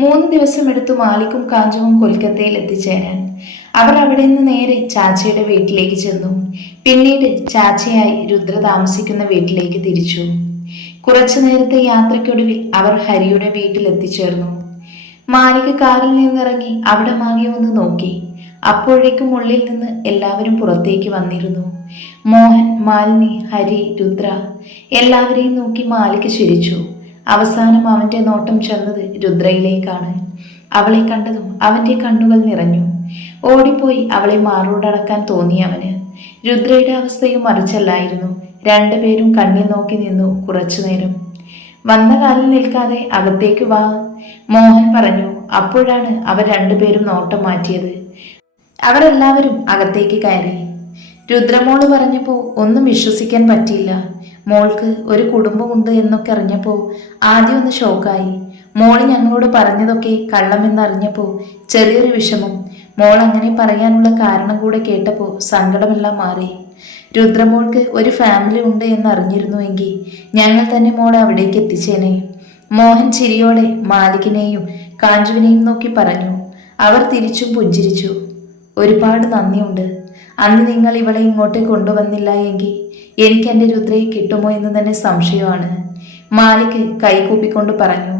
3 ദിവസമെടുത്തു മാലിക്കും കാഞ്ചുവും കൊൽക്കത്തയിൽ എത്തിച്ചേരാൻ. അവർ അവിടെ നിന്ന് നേരെ ചാച്ചയുടെ വീട്ടിലേക്ക് ചെന്നു. പിന്നീട് ചാച്ചയായി രുദ്ര താമസിക്കുന്ന വീട്ടിലേക്ക് തിരിച്ചു. കുറച്ചു നേരത്തെ യാത്രയ്ക്കൊടുവിൽ അവർ ഹരിയുടെ വീട്ടിൽ എത്തിച്ചേർന്നു. മാലിക് കാറിൽ നിന്നിറങ്ങി അവിടെ മാകെ ഒന്ന് നോക്കി. അപ്പോഴേക്കും ഉള്ളിൽ നിന്ന് എല്ലാവരും പുറത്തേക്ക് വന്നിരുന്നു. മോഹൻ, മാലിനി, ഹരി, രുദ്ര എല്ലാവരെയും നോക്കി മാലിക് ചിരിച്ചു. അവസാനം അവന്റെ നോട്ടം ചെന്നത് രുദ്രയിലേക്കാണ്. അവളെ കണ്ടതും അവന്റെ കണ്ണുകൾ നിറഞ്ഞു. ഓടിപ്പോയി അവളെ മാറോടടക്കാൻ തോന്നി അവന്. രുദ്രയുടെ അവസ്ഥയും മറിച്ചല്ലായിരുന്നു. രണ്ടുപേരും കണ്ണിൽ നോക്കി നിന്നു കുറച്ചുനേരം. വന്ന കാലിൽ നിൽക്കാതെ അകത്തേക്ക് വാ, മോഹൻ പറഞ്ഞു. അപ്പോഴാണ് അവർ രണ്ടുപേരും നോട്ടം മാറ്റിയത്. അവരെല്ലാവരും അകത്തേക്ക് കയറി. രുദ്രമോള് പറഞ്ഞപ്പോൾ ഒന്നും വിശ്വസിക്കാൻ പറ്റിയില്ല. മോൾക്ക് ഒരു കുടുംബമുണ്ട് എന്നൊക്കെ അറിഞ്ഞപ്പോൾ ആദ്യം ഒന്ന് ഷോക്കായി. മോള് ഞങ്ങളോട് പറഞ്ഞതൊക്കെ കള്ളമെന്നറിഞ്ഞപ്പോൾ ചെറിയൊരു വിഷമം. മോൾ അങ്ങനെ പറയാനുള്ള കാരണം കൂടെ കേട്ടപ്പോൾ സങ്കടമെല്ലാം മാറി. രുദ്രമോൾക്ക് ഒരു ഫാമിലി ഉണ്ട് എന്നറിഞ്ഞിരുന്നുവെങ്കിൽ ഞങ്ങൾ തന്നെ മോളെ അവിടേക്ക് എത്തിച്ചേനെ. മോഹൻ ചിരിയോടെ മാലികിനെയും കാഞ്ചുവിനെയും നോക്കി പറഞ്ഞു. അവർ തിരിച്ചും പുഞ്ചിരിച്ചു. ഒരുപാട് നന്ദിയുണ്ട്. അന്ന് നിങ്ങൾ ഇവളെ ഇങ്ങോട്ട് കൊണ്ടുവന്നില്ല എങ്കിൽ എനിക്ക് എൻ്റെ രുദ്രയെ കിട്ടുമോ എന്ന് തന്നെ സംശയമാണ്, മാലിക് കൈകൂപ്പിക്കൊണ്ട് പറഞ്ഞു.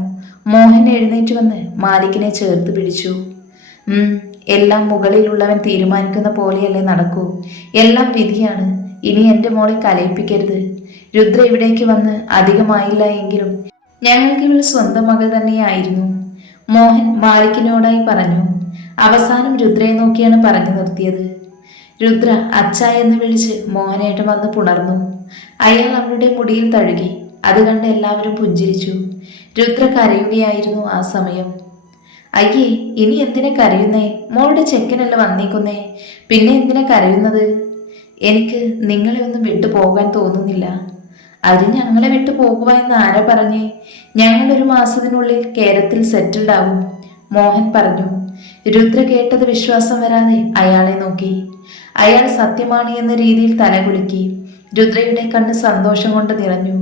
മോഹൻ എഴുന്നേറ്റ് വന്ന് മാലിക്കിനെ ചേർത്ത് പിടിച്ചു. എല്ലാം മുകളിലുള്ളവൻ തീരുമാനിക്കുന്ന പോലെയല്ലേ നടക്കൂ. എല്ലാം വിധിയാണ്. ഇനി എൻ്റെ മോളെ കലയിപ്പിക്കരുത്. രുദ്ര ഇവിടേക്ക് വന്ന് അധികമായില്ല എങ്കിലും ഞങ്ങൾക്ക് ഇവൾ സ്വന്തം മകൾ തന്നെയായിരുന്നു, മോഹൻ മാലിക്കിനോടായി പറഞ്ഞു. അവസാനം രുദ്രയെ നോക്കിയാണ് പറഞ്ഞു നിർത്തിയത്. രുദ്ര അച്ഛ എന്ന് വിളിച്ച് മോഹനേട്ടൻ വന്ന് പുണർന്നു. അയാൾ അവളുടെ മുടിയിൽ തഴുകി. അത് കണ്ട് എല്ലാവരും പുഞ്ചിരിച്ചു. രുദ്ര കരയുകയായിരുന്നു ആ സമയം. അയ്യേ, ഇനി എന്തിനെ കരയുന്നേ? മോളുടെ ചെക്കനല്ല വന്നേക്കുന്നേ, പിന്നെ എന്തിനെ കരയുന്നത്? എനിക്ക് നിങ്ങളെ ഒന്നും വിട്ടു പോകാൻ തോന്നുന്നില്ല. അത് ഞങ്ങളെ വിട്ടു പോകുക എന്ന് ആരാ പറഞ്ഞേ? ഞങ്ങളൊരു മാസത്തിനുള്ളിൽ കേരളത്തിൽ സെറ്റിൽഡ് ആവും, മോഹൻ പറഞ്ഞു. രുദ്ര കേട്ടത് വിശ്വാസം വരാതെ അയാളെ നോക്കി. അയാൾ സത്യമാണ് എന്ന രീതിയിൽ തലകുലുക്കി. രുദ്രയുടെ കണ്ണ് സന്തോഷം കൊണ്ട് നിറഞ്ഞു.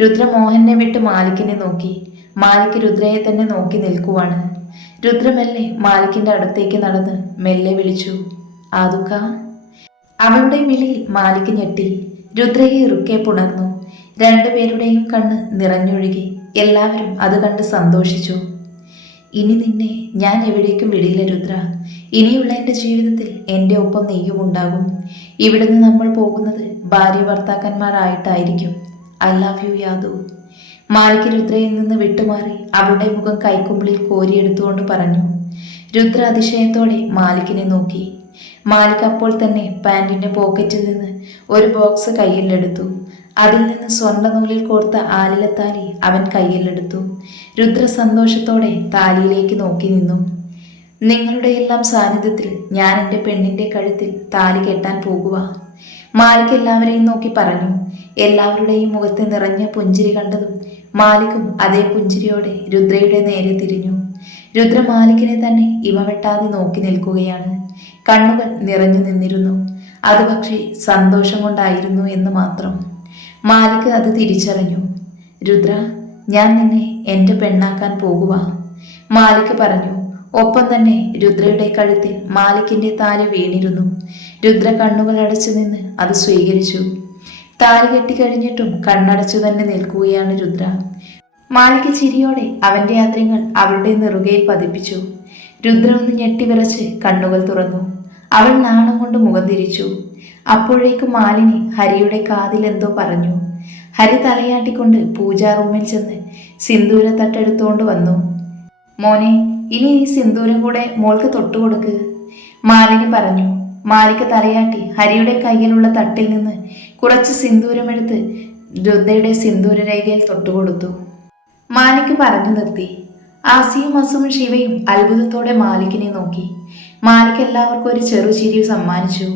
രുദ്ര മോഹനെ വിട്ട് മാലിക്കിനെ നോക്കി. മാലിക് രുദ്രയെ തന്നെ നോക്കി നിൽക്കുവാണ്. രുദ്ര മെല്ലെ മാലിക്കിന്റെ അടുത്തേക്ക് നടന്ന് മെല്ലെ വിളിച്ചു, ആദുക്ക. അവളുടെ വിളിയിൽ മാലിക് ഞെട്ടി. രുദ്രയെ ഇറുക്കെ പുണർന്നു. രണ്ടുപേരുടെയും കണ്ണ് നിറഞ്ഞൊഴുകി. എല്ലാവരും അത് കണ്ട് സന്തോഷിച്ചു. ഇനി നിന്നെ ഞാൻ എവിടേക്കും വിടില്ല രുദ്ര. ഇനിയുള്ള എൻ്റെ ജീവിതത്തിൽ എൻ്റെ ഒപ്പം നീയും ഉണ്ടാകും. ഇവിടുന്ന് നമ്മൾ പോകുന്നത് ഭാര്യ ഭർത്താക്കന്മാരായിട്ടായിരിക്കും. I love you Yadu. Malik രുദ്രയിൽ നിന്ന് വിട്ടുമാറി അവളുടെ മുഖം കൈക്കുമ്പിളിൽ കോരിയെടുത്തുകൊണ്ട് പറഞ്ഞു. രുദ്ര അതിശയത്തോടെ മാലിക്കിനെ നോക്കി. മാലിക് അപ്പോൾ തന്നെ പാൻറിന്റെ പോക്കറ്റിൽ നിന്ന് ഒരു ബോക്സ് കയ്യിലെടുത്തു. അതിൽ നിന്ന് സ്വർണ്ണ നൂലിൽ കോർത്ത ആലിലത്താലി അവൻ കയ്യിലെടുത്തു. രുദ്ര സന്തോഷത്തോടെ താലിയിലേക്ക് നോക്കി നിന്നു. നിങ്ങളുടെ എല്ലാം സാന്നിധ്യത്തിൽ ഞാൻ എൻ്റെ പെണ്ണിൻ്റെ കഴുത്തിൽ താലി കെട്ടാൻ പോകുക, മാലിക് എല്ലാവരെയും നോക്കി പറഞ്ഞു. എല്ലാവരുടെയും മുഖത്ത് നിറഞ്ഞ പുഞ്ചിരി കണ്ടതും മാലിക്കും അതേ പുഞ്ചിരിയോടെ രുദ്രയുടെ നേരെ തിരിഞ്ഞു. രുദ്ര മാലിക്കിനെ തന്നെ ഇമ വെട്ടാതെ നോക്കി നിൽക്കുകയാണ്. കണ്ണുകൾ നിറഞ്ഞു നിന്നിരുന്നു. അത് പക്ഷേ സന്തോഷം കൊണ്ടായിരുന്നു എന്ന് മാത്രം. മാലിക് അത് തിരിച്ചറിഞ്ഞു. രുദ്ര, ഞാൻ നിന്നെ എൻ്റെ പെണ്ണാക്കാൻ പോകുക, മാലിക് പറഞ്ഞു. ഒപ്പം തന്നെ രുദ്രയുടെ കഴുത്തിൽ മാലിക്കിന്റെ താലി വീണിരുന്നു. രുദ്ര കണ്ണുകൾ അടച്ചു നിന്ന് അത് സ്വീകരിച്ചു. താലി കെട്ടിക്കഴിഞ്ഞിട്ടും കണ്ണടച്ചു തന്നെ നിൽക്കുകയാണ് രുദ്ര. മാലിക് ചിരിയോടെ അവന്റെ യാത്രങ്ങൾ അവളുടെ നെറുകയിൽ പതിപ്പിച്ചു. രുദ്ര ഒന്ന് ഞെട്ടിവിറച്ച് കണ്ണുകൾ തുറന്നു. അവൾ നാണം കൊണ്ട് മുഖം തിരിച്ചു. അപ്പോഴേക്കും മാലിനി ഹരിയുടെ കാതിൽ എന്തോ പറഞ്ഞു. ഹരി തലയാട്ടിക്കൊണ്ട് പൂജാ റൂമിൽ ചെന്ന് സിന്ദൂര തട്ടെടുത്തുകൊണ്ട് വന്നു. മോനെ, ഇനി ഈ സിന്ദൂരം കൂടെ മോൾക്ക് തൊട്ടുകൊടുക്ക്, മാലിനി പറഞ്ഞു. മാലിക് തലയാട്ടി ഹരിയുടെ കയ്യിലുള്ള തട്ടിൽ നിന്ന് കുറച്ച് സിന്ദൂരമെടുത്ത് രുദ്രയുടെ സിന്ദൂരരേഖയിൽ തൊട്ടുകൊടുത്തു. മാലിക് പറഞ്ഞു നിർത്തി. ആസിയും അസുവും ശിവയും അത്ഭുതത്തോടെ മാലിക്കിനെ നോക്കി. മാലിക് എല്ലാവർക്കും ഒരു ചെറു ചിരി സമ്മാനിച്ചു.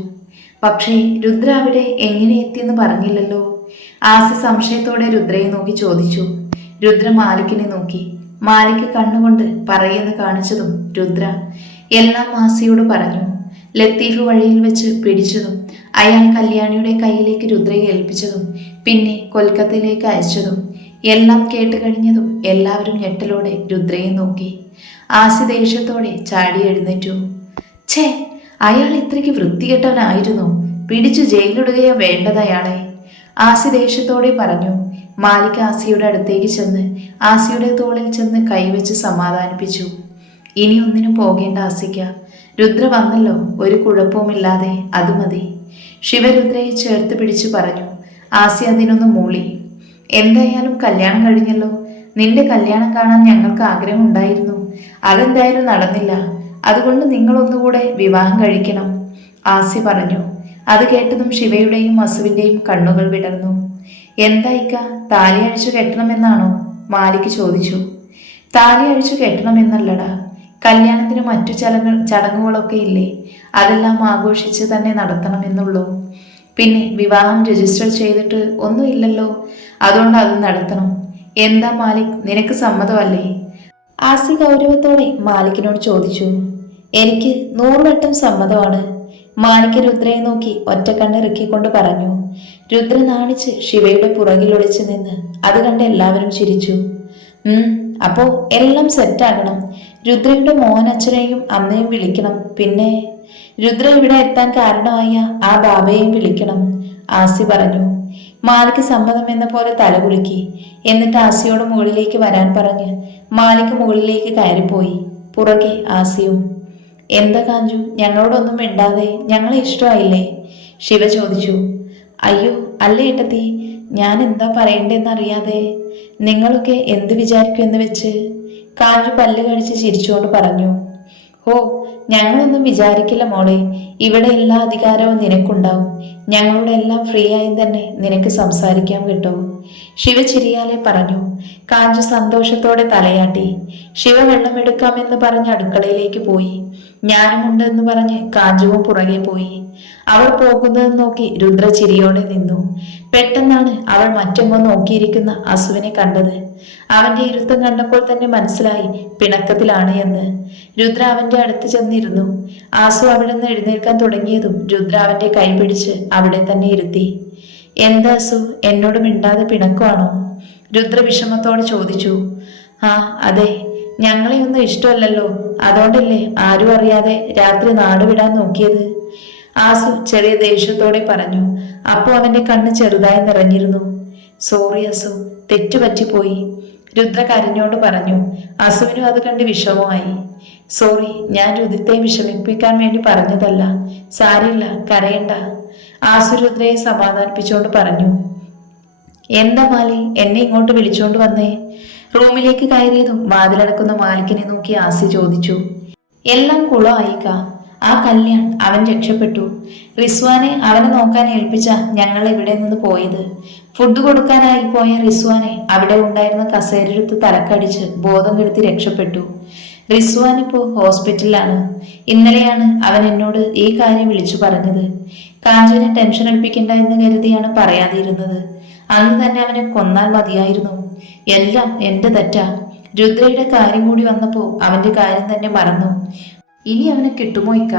പക്ഷേ രുദ്ര അവിടെ എങ്ങനെ എത്തിയെന്ന് പറഞ്ഞില്ലല്ലോ. ആസി സംശയത്തോടെ രുദ്രയെ നോക്കി ചോദിച്ചു. രുദ്ര മാലിക്കിനെ നോക്കി. മാലിക് കണ്ണുകൊണ്ട് പറയുന്നു കാണിച്ചതും രുദ്ര എല്ലാം ആസിയോട് പറഞ്ഞു. ലത്തീഫ് വഴിയിൽ വെച്ച് പിടിച്ചതും അയാൾ കല്യാണിയുടെ കയ്യിലേക്ക് രുദ്രയെ ഏൽപ്പിച്ചതും പിന്നെ കൊൽക്കത്തയിലേക്ക് അയച്ചതും എല്ലാം കേട്ട് കഴിഞ്ഞതും എല്ലാവരും ഞെട്ടലോടെ രുദ്രയെ നോക്കി. ആസി ദേഷ്യത്തോടെ ചാടി എഴുന്നേറ്റു. ഛേ, അയാൾ ഇത്രയ്ക്ക് വൃത്തികെട്ടവനായിരുന്നു. പിടിച്ചു ജയിലിടുകയോ വേണ്ടത് അയാളെ. ആസി ദേഷ്യത്തോടെ പറഞ്ഞു. മാലിക് ആസിയുടെ അടുത്തേക്ക് ചെന്ന് ആസിയുടെ തോളിൽ ചെന്ന് കൈവച്ച് സമാധാനിപ്പിച്ചു. ഇനി ഒന്നിനും പോകേണ്ട ആസിക്ക, രുദ്ര വന്നല്ലോ, ഒരു കുഴപ്പവുമില്ലാതെ അത് മതി. ശിവരുദ്രയെ ചേർത്ത് പിടിച്ചു പറഞ്ഞു. ആസി അതിനൊന്ന് മൂളി. എന്തായാലും കല്യാണം കഴിഞ്ഞല്ലോ. നിന്റെ കല്യാണം കാണാൻ ഞങ്ങൾക്ക് ആഗ്രഹമുണ്ടായിരുന്നു. അതെന്തായാലും നടന്നില്ല. അതുകൊണ്ട് നിങ്ങളൊന്നുകൂടെ വിവാഹം കഴിക്കണം, ആസി പറഞ്ഞു. അത് കേട്ടതും ശിവയുടെയും അസുവിൻ്റെയും കണ്ണുകൾ വിടർന്നു. എന്താ ഇക്ക, താലി അഴിച്ചു കെട്ടണമെന്നാണോ? മാലിക് ചോദിച്ചു. താലി അഴിച്ചു കെട്ടണമെന്നല്ലടാ, കല്യാണത്തിന് മറ്റു ചടങ്ങുകളൊക്കെ ഇല്ലേ, അതെല്ലാം ആഘോഷിച്ച് തന്നെ നടത്തണമെന്നുള്ളൂ. പിന്നെ വിവാഹം രജിസ്റ്റർ ചെയ്തിട്ട് ഒന്നുമില്ലല്ലോ, അതുകൊണ്ട് അത് നടത്തണം. എന്താ മാലിക്, നിനക്ക് സമ്മതമല്ലേ? ആസി ഗൗരവത്തോടെ മാലിക്കിനോട് ചോദിച്ചു. എനിക്ക് 100 വട്ടം സമ്മതമാണ്, മാലിക് രുദ്രയെ നോക്കി ഒറ്റക്കണ്ണിറുക്കിക്കൊണ്ട് പറഞ്ഞു. രുദ്ര നാണിച്ച് ശിവയുടെ പുറകിൽ ഒളിച്ചു നിന്ന് അത് കണ്ട് എല്ലാവരും ചിരിച്ചു. അപ്പോ എല്ലാം സെറ്റാകണം. രുദ്രയുടെ മോനച്ഛനെയും അമ്മയും വിളിക്കണം. പിന്നെ രുദ്ര ഇവിടെ എത്താൻ കാരണമായ ആ ബാബയെയും വിളിക്കണം, ആസി പറഞ്ഞു. മാലിക് സമ്മതം എന്ന പോലെ തലകുലുക്കി. എന്നിട്ട് ആസിയോട് മുകളിലേക്ക് വരാൻ പറഞ്ഞ് മാലിക് മുകളിലേക്ക് കയറിപ്പോയി. പുറകെ ആസിയും. എന്താ കാഞ്ചു, ഞങ്ങളോടൊന്നും മിണ്ടാതെ? ഞങ്ങളെ ഇഷ്ടമായില്ലേ? ശിവ ചോദിച്ചു. അയ്യോ അല്ല ഏട്ടത്തി, ഞാൻ എന്താ പറയണ്ടെന്നറിയാതെ. നിങ്ങളൊക്കെ എന്ത് വിചാരിക്കുമെന്ന് വെച്ച് കാഞ്ചു പല്ല് കടിച്ച് ചിരിച്ചുകൊണ്ട് പറഞ്ഞു. ഓ, ഞങ്ങളൊന്നും വിചാരിക്കില്ല മോളെ. ഇവിടെ എല്ലാ അധികാരവും നിനക്കുണ്ടാവും. ഞങ്ങളോട് എല്ലാം ഫ്രീ ആയി തന്നെ നിനക്ക് സംസാരിക്കാം കേട്ടോ, ശിവ ചിരിയാലെ പറഞ്ഞു. കാഞ്ചു സന്തോഷത്തോടെ തലയാട്ടി. ശിവ വെള്ളമെടുക്കാമെന്ന് പറഞ്ഞ് അടുക്കളയിലേക്ക് പോയി. ഞാനുമുണ്ട് എന്ന് പറഞ്ഞ് കാഞ്ചുവും പുറകെ പോയി. അവൾ പോകുന്നത് നോക്കി രുദ്ര ചിരിയോടെ നിന്നു. പെട്ടെന്നാണ് അവൾ മറ്റെങ്ങോ നോക്കിയിരിക്കുന്ന അസുവിനെ കണ്ടത്. അവന്റെ ഇരുത്തം കണ്ടപ്പോൾ തന്നെ മനസ്സിലായി പിണക്കത്തിലാണ് എന്ന്. രുദ്ര അവന്റെ അടുത്ത് ചെന്നിരുന്നു. ആസു അവിടെ നിന്ന് എഴുന്നേൽക്കാൻ തുടങ്ങിയതും രുദ്ര അവന്റെ കൈ പിടിച്ച് അവിടെ തന്നെ ഇരുത്തി. എന്താ അസു, എന്നോട് മിണ്ടാതെ പിണക്കമാണോ? രുദ്ര വിഷമത്തോടെ ചോദിച്ചു. ആ അതെ, ഞങ്ങളെയൊന്നും ഇഷ്ടമല്ലല്ലോ, അതുകൊണ്ടല്ലേ ആരും അറിയാതെ രാത്രി നാടുവിടാൻ നോക്കിയത്, ആസു ചെറിയ ദേഷ്യത്തോടെ പറഞ്ഞു. അപ്പോൾ അവന്റെ കണ്ണ് ചെറുതായി നിറഞ്ഞിരുന്നു. സോറി അസു, തെറ്റുപറ്റിപ്പോയി, രുദ്ര കരഞ്ഞോണ്ട് പറഞ്ഞു. അസുവിനും അത് കണ്ട് വിഷമമായി. സോറി, ഞാൻ രുദ്രത്തെ വിഷമിപ്പിക്കാൻ വേണ്ടി പറഞ്ഞതല്ല, സാരില്ല, കരയണ്ട, ആസു രുദ്രയെ സമാധാനിപ്പിച്ചുകൊണ്ട് പറഞ്ഞു. എന്താ മാലി, എന്നെ ഇങ്ങോട്ട് വിളിച്ചോണ്ട് വന്നേ? റൂമിലേക്ക് കയറിയതും വാതിലടക്കുന്ന മാലിക്കിനെ നോക്കി ആസി ചോദിച്ചു. എല്ലാം കുളമായിക്ക, ആ കല്യാൺ അവൻ രക്ഷപ്പെട്ടു. റിസ്വാനെ അവനെ നോക്കാൻ ഏൽപ്പിച്ച ഞങ്ങൾ ഇവിടെ നിന്ന് പോയത്. ഫുഡ് കൊടുക്കാനായി പോയ റിസ്വാനെ അവിടെ ഉണ്ടായിരുന്ന കസേരയെടുത്ത് തലക്കടിച്ച് ബോധം കെടുത്തി രക്ഷപ്പെട്ടു. റിസ്വാൻ ഇപ്പോൾ ഹോസ്പിറ്റലിലാണ്. ഇന്നലെയാണ് അവൻ എന്നോട് ഈ കാര്യം വിളിച്ചു പറഞ്ഞത്. കാഞ്ചുവിനെ ടെൻഷൻ എടുപ്പിക്കണ്ട എന്ന് കരുതിയാണ് പറയാതിരുന്നത്. അന്ന് തന്നെ അവനെ കൊന്നാൽ മതിയായിരുന്നു. എല്ലാം എന്റെ തെറ്റാ. രുദ്രയുടെ കാര്യം കൂടി വന്നപ്പോൾ അവന്റെ കാര്യം തന്നെ മറന്നു. ഇനി അവനെ കിട്ടുമോ ഇക്ക?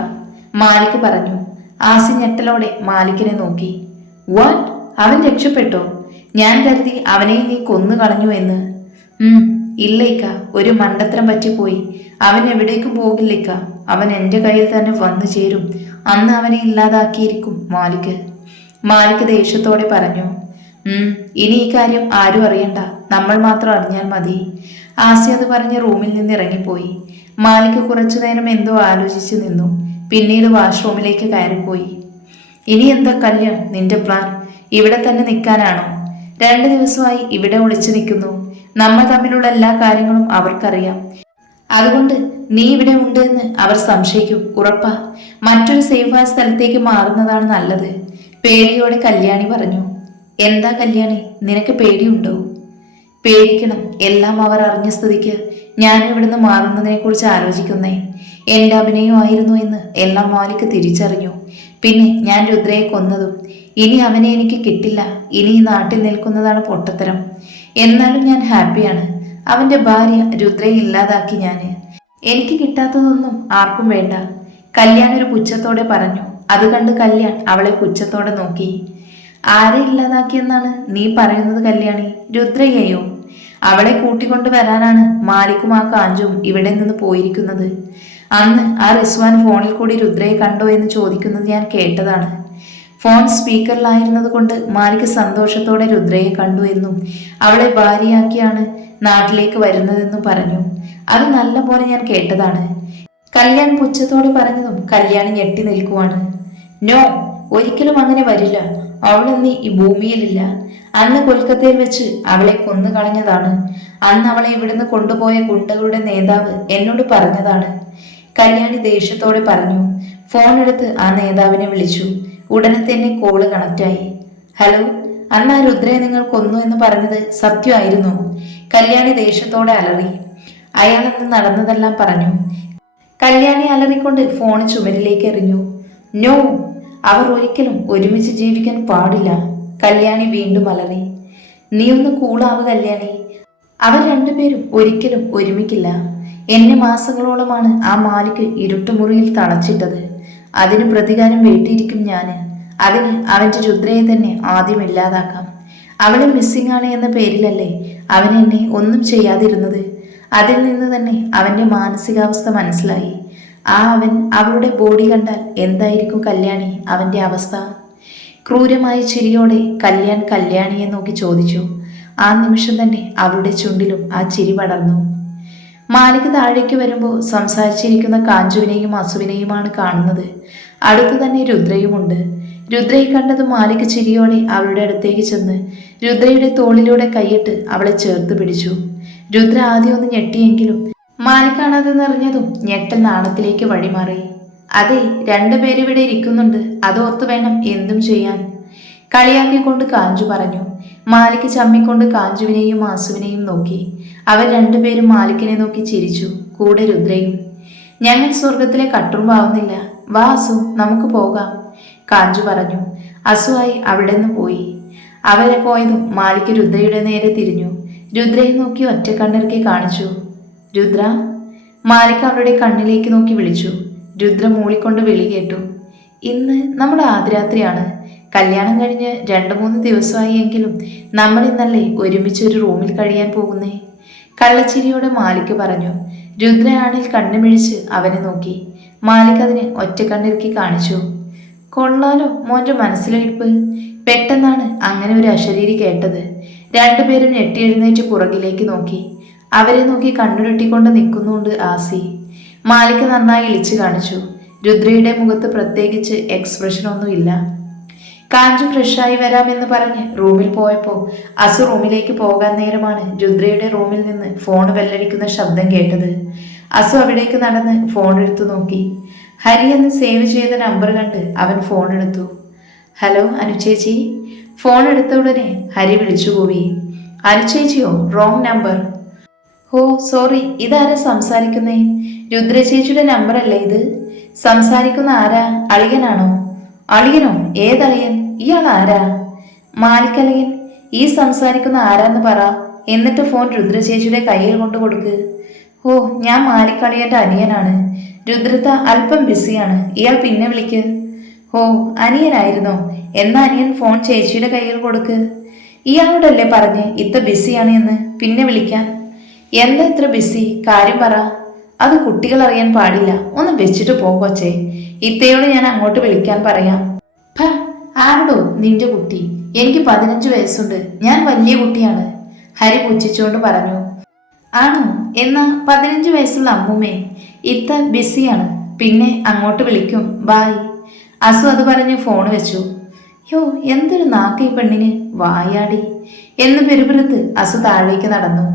മാലിക് പറഞ്ഞു. ആസി ഞെട്ടലോടെ മാലിക്കിനെ നോക്കി. വാട്ട്, അവൻ രക്ഷപ്പെട്ടോ? ഞാൻ കരുതി അവനെ നീ കൊന്നു കളഞ്ഞു എന്ന്. ഇല്ല ഇക്ക, ഒരു മണ്ടത്തരം പറ്റിപ്പോയി. അവൻ എവിടേക്കും പോകില്ലിക്ക, അവൻ എൻ്റെ കയ്യിൽ തന്നെ വന്നു ചേരും. അന്ന് അവനെ ഇല്ലാതാക്കിയിരിക്കും മാലിക്. മാലിക് ദേഷ്യത്തോടെ പറഞ്ഞു. ഇനി ഈ കാര്യം ആരും അറിയണ്ട, നമ്മൾ മാത്രം അറിഞ്ഞാൽ മതി. ആസി അത് പറഞ്ഞ് റൂമിൽ നിന്ന് ഇറങ്ങിപ്പോയി. മാലിക് കുറച്ചു നേരം എന്തോ ആലോചിച്ച് നിന്നു. പിന്നീട് വാഷ്റൂമിലേക്ക് കയറിപ്പോയി. ഇനി എന്താ കല്യാൺ, നിന്റെ പ്ലാൻ? ഇവിടെ തന്നെ നിൽക്കാനാണോ? 2 ദിവസമായി ഇവിടെ ഒളിച്ചു നിൽക്കുന്നു. നമ്മൾ തമ്മിലുള്ള എല്ലാ കാര്യങ്ങളും അവർക്കറിയാം. അതുകൊണ്ട് നീ ഇവിടെ ഉണ്ട് എന്ന് അവർ സംശയിക്കും, ഉറപ്പാ. മറ്റൊരു സേഫായ സ്ഥലത്തേക്ക് മാറുന്നതാണ് നല്ലത്, പേടിയോടെ കല്യാണി പറഞ്ഞു. എന്താ കല്യാണി, നിനക്ക് പേടിയുണ്ടോ? പേടിക്കണം, എല്ലാം അവർ അറിഞ്ഞ സ്ഥിതിക്ക് ഞാൻ ഇവിടുന്ന് മാറുന്നതിനെ കുറിച്ച് ആലോചിക്കുന്നേ. എൻ്റെ അഭിനയമായിരുന്നു എന്ന് എല്ലാം മാലിക് തിരിച്ചറിഞ്ഞു. പിന്നെ ഞാൻ രുദ്രയെ കൊന്നതും. ഇനി അവനെ എനിക്ക് കിട്ടില്ല. ഇനി ഈ നാട്ടിൽ നിൽക്കുന്നതാണ് പൊട്ടത്തരം. എന്നാലും ഞാൻ ഹാപ്പിയാണ്. അവൻ്റെ ഭാര്യ രുദ്രയെ ഇല്ലാതാക്കി ഞാൻ. എനിക്ക് കിട്ടാത്തതൊന്നും ആർക്കും വേണ്ട, കല്യാൺ ഒരു പുച്ഛത്തോടെ പറഞ്ഞു. അത് കണ്ട് കല്യാൺ അവളെ പുച്ഛത്തോടെ നോക്കി. ആരെ ഇല്ലാതാക്കിയെന്നാണ് നീ പറയുന്നത് കല്യാണി? രുദ്രയെയോ? അവളെ കൂട്ടിക്കൊണ്ടു വരാനാണ് മാലിക്കും ആ കാഞ്ചുവും ഇവിടെ നിന്ന് പോയിരിക്കുന്നത്. അന്ന് ആ റിസ്വാൻ ഫോണിൽ കൂടി രുദ്രയെ കണ്ടോ എന്ന് ചോദിക്കുന്നത് ഞാൻ കേട്ടതാണ്. ഫോൺ സ്പീക്കറിലായിരുന്നത് കൊണ്ട് മാലിക് സന്തോഷത്തോടെ രുദ്രയെ കണ്ടു എന്നും അവളെ ഭാര്യയാക്കിയാണ് നാട്ടിലേക്ക് വരുന്നതെന്നും പറഞ്ഞു. അത് നല്ല പോലെ ഞാൻ കേട്ടതാണ്. കല്യാൺ പുച്ഛത്തോടെ പറഞ്ഞതും കല്യാണി ഞെട്ടി നിൽക്കുവാണ്. നോ, ഒരിക്കലും അങ്ങനെ വരില്ല. അവളെന്ന് ഈ ഭൂമിയിലില്ല. അന്ന് കൊൽക്കത്തയിൽ വെച്ച് അവളെ കൊന്നു കളഞ്ഞതാണ്. അന്ന് അവളെ ഇവിടുന്ന് കൊണ്ടുപോയ ഗുണ്ടകളുടെ നേതാവ് എന്നോട് പറഞ്ഞതാണ്. കല്യാണി ദേഷ്യത്തോടെ പറഞ്ഞു. ഫോൺ എടുത്ത് ആ നേതാവിനെ വിളിച്ചു. ഉടനെ തന്നെ കോള് കണക്റ്റായി. ഹലോ, അന്ന് ആ രുദ്രയെ നിങ്ങൾ കൊന്നു എന്ന് പറഞ്ഞത് സത്യമായിരുന്നു? കല്യാണി ദേഷ്യത്തോടെ അലറി. അയാൾ അന്ന് നടന്നതെല്ലാം പറഞ്ഞു. കല്യാണി അലറിക്കൊണ്ട് ഫോൺ ചുമരിലേക്ക് എറിഞ്ഞു. നോ, അവർ ഒരിക്കലും ഒരുമിച്ച് ജീവിക്കാൻ പാടില്ല. കല്യാണി വീണ്ടും അലറി. നീ ഒന്ന് കൂളാവ് കല്യാണി. അവർ രണ്ടുപേരും ഒരിക്കലും ഒരുമിക്കില്ല. എന്നെ മാസങ്ങളോളമാണ് ആ മാലിക് ഇരുട്ടുമുറിയിൽ തളച്ചിട്ടത്. അതിന് പ്രതികാരം വീട്ടിയിരിക്കും ഞാന്. അതിന് അവൻ്റെ രുദ്രയെ തന്നെ ആദ്യം ഇല്ലാതാക്കാം. അവളെ മിസ്സിംഗ് ആണ് എന്ന പേരിലല്ലേ അവൻ എന്നെ ഒന്നും ചെയ്യാതിരുന്നത്. അതിൽ നിന്ന് തന്നെ അവൻ്റെ മാനസികാവസ്ഥ മനസ്സിലായി. അവൻ അവളുടെ ബോഡി കണ്ടാൽ എന്തായിരിക്കും കല്യാണി അവൻ്റെ അവസ്ഥ? ക്രൂരമായ ചിരിയോടെ കല്യാൺ കല്യാണിയെ നോക്കി ചോദിച്ചു. ആ നിമിഷം തന്നെ അവളുടെ ചുണ്ടിലും ആ ചിരി പടർന്നു. മാലിക് താഴേക്ക് വരുമ്പോൾ സംസാരിച്ചിരിക്കുന്ന കാഞ്ചുവിനെയും അസുവിനെയുമാണ് കാണുന്നത്. അടുത്തു തന്നെ രുദ്രയുമുണ്ട്. രുദ്രയെ കണ്ടത് മാലിക് ചിരിയോടെ അവളുടെ അടുത്തേക്ക് ചെന്ന് രുദ്രയുടെ തോളിലൂടെ കൈയിട്ട് അവളെ ചേർത്ത് പിടിച്ചു. രുദ്ര ആദ്യം ഒന്ന് ഞെട്ടിയെങ്കിലും മാലിക്കാണതെന്നറിഞ്ഞതും ഞെട്ടൽ നാണത്തിലേക്ക് വഴിമാറി. അതെ, രണ്ടുപേരിവിടെ ഇരിക്കുന്നുണ്ട്. അതോർത്ത് വേണം എന്തും ചെയ്യാൻ, കളിയാക്കിക്കൊണ്ട് കാഞ്ചു പറഞ്ഞു. മാലിക് ചമ്മിക്കൊണ്ട് കാഞ്ചുവിനെയും ആസുവിനെയും നോക്കി. അവർ രണ്ടുപേരും മാലിക്കിനെ നോക്കി ചിരിച്ചു. കൂടെ രുദ്രയും. ഞങ്ങൾ സ്വർഗത്തിലെ കട്ടുറുമ്പാവുന്നില്ല. വാ അസു, നമുക്ക് പോകാം, കാഞ്ചു പറഞ്ഞു. അസുവായി അവിടെ നിന്ന് പോയി. അവരെ പോയതും മാലിക് രുദ്രയുടെ നേരെ തിരിഞ്ഞു. രുദ്രയെ നോക്കി ഒറ്റ കണ്ണിറുക്കി കാണിച്ചു. രുദ്ര. മാലിക് അവളുടെ കണ്ണിലേക്ക് നോക്കി വിളിച്ചു. രുദ്ര മൂളിക്കൊണ്ട് വിളി കേട്ടു. ഇന്ന് നമ്മുടെ ആദ്യരാത്രിയാണ്. കല്യാണം കഴിഞ്ഞ് 2-3 ദിവസമായി എങ്കിലും നമ്മൾ ഇന്നല്ലേ ഒരുമിച്ചൊരു റൂമിൽ കഴിയാൻ പോകുന്നേ, കള്ളച്ചിരിയോടെ മാലിക് പറഞ്ഞു. രുദ്രയാണിൽ കണ്ണുമിഴിച്ച് അവനെ നോക്കി. മാലിക് അതിന് ഒറ്റ കണ്ണിറുക്കി കാണിച്ചു. കൊള്ളാലോ മോൻ്റെ മനസ്സിലിരിപ്പ്. പെട്ടെന്നാണ് അങ്ങനെ ഒരു അശരീരി കേട്ടത്. രണ്ടുപേരും ഞെട്ടിയെഴുന്നേറ്റ് പുറകിലേക്ക് നോക്കി. അവരെ നോക്കി കണ്ണുരുട്ടിക്കൊണ്ട് നിൽക്കുന്നുണ്ട് ആസി. മാലിക് നന്നായി ഇളിച്ചു കാണിച്ചു. രുദ്രയുടെ മുഖത്ത് പ്രത്യേകിച്ച് എക്സ്പ്രഷനൊന്നുമില്ല. കാഞ്ചു ഫ്രഷായി വരാമെന്ന് പറഞ്ഞ് റൂമിൽ പോയപ്പോൾ അസു റൂമിലേക്ക് പോകാൻ നേരമാണ് രുദ്രയുടെ റൂമിൽ നിന്ന് ഫോൺ ബെല്ലടിക്കുന്ന ശബ്ദം കേട്ടത്. അസു അവിടേക്ക് നടന്ന് ഫോൺ എടുത്തു നോക്കി. ഹരി എന്ന് സേവ് ചെയ്ത നമ്പർ കണ്ട് അവൻ ഫോൺ എടുത്തു. ഹലോ അനുചേച്ചി. ഫോൺ എടുത്ത ഉടനെ ഹരി വിളിച്ചു പോയി. അനുചേച്ചിയോ? Wrong number. ഓ സോറി, ഇതാരാ സംസാരിക്കുന്നേ? രുദ്ര ചേച്ചിയുടെ നമ്പറല്ലേ ഇത്? സംസാരിക്കുന്ന ആരാ? അളിയനാണോ? അളിയനോ? ഏതളിയൻ? ഇയാൾ ആരാ? മാലിക് അളിയൻ. ഈ സംസാരിക്കുന്ന ആരാന്ന് പറ, എന്നിട്ട് ഫോൺ രുദ്ര ചേച്ചിയുടെ കയ്യിൽ കൊണ്ടു കൊടുക്ക്. ഓ, ഞാൻ മാലിക് അളിയൻ്റെ അനിയനാണ്. രുദ്രത അല്പം ബിസിയാണ്, ഇയാൾ പിന്നെ വിളിക്ക്. ഓ, അനിയനായിരുന്നോ? എന്നാ അനിയൻ ഫോൺ ചേച്ചിയുടെ കയ്യിൽ കൊടുക്ക്. ഇയാളോടല്ലേ പറഞ്ഞ് ഇത്ത ബിസിയാണ് എന്ന്, പിന്നെ വിളിക്കാൻ. എന്താ ഇത്ര ബിസി? കാര്യം പറ. അത് കുട്ടികൾ അറിയാൻ പാടില്ല. ഒന്ന് വെച്ചിട്ട് പോകൊച്ചേ. ഇത്തയോട് ഞാൻ അങ്ങോട്ട് വിളിക്കാൻ പറയാം. ആരോടോ നിന്റെ കുട്ടി? എനിക്ക് 15 വയസ്സുണ്ട്. ഞാൻ വലിയ കുട്ടിയാണ്, ഹരി പുച്ഛിച്ചുകൊണ്ട് പറഞ്ഞു. ആണോ? എന്നാ 15 വയസ്സുള്ള അമ്മൂമ്മേ, ഇത്ത ബിസിയാണ്, പിന്നെ അങ്ങോട്ട് വിളിക്കും, ബായ്. അസു അത് പറഞ്ഞ് ഫോൺ വെച്ചു. യോ, എന്തൊരു നാക്ക് ഈ പെണ്ണിന്, വായാടി എന്ന് പെരുപിറുത്ത് അസു താഴേക്ക് നടന്നു.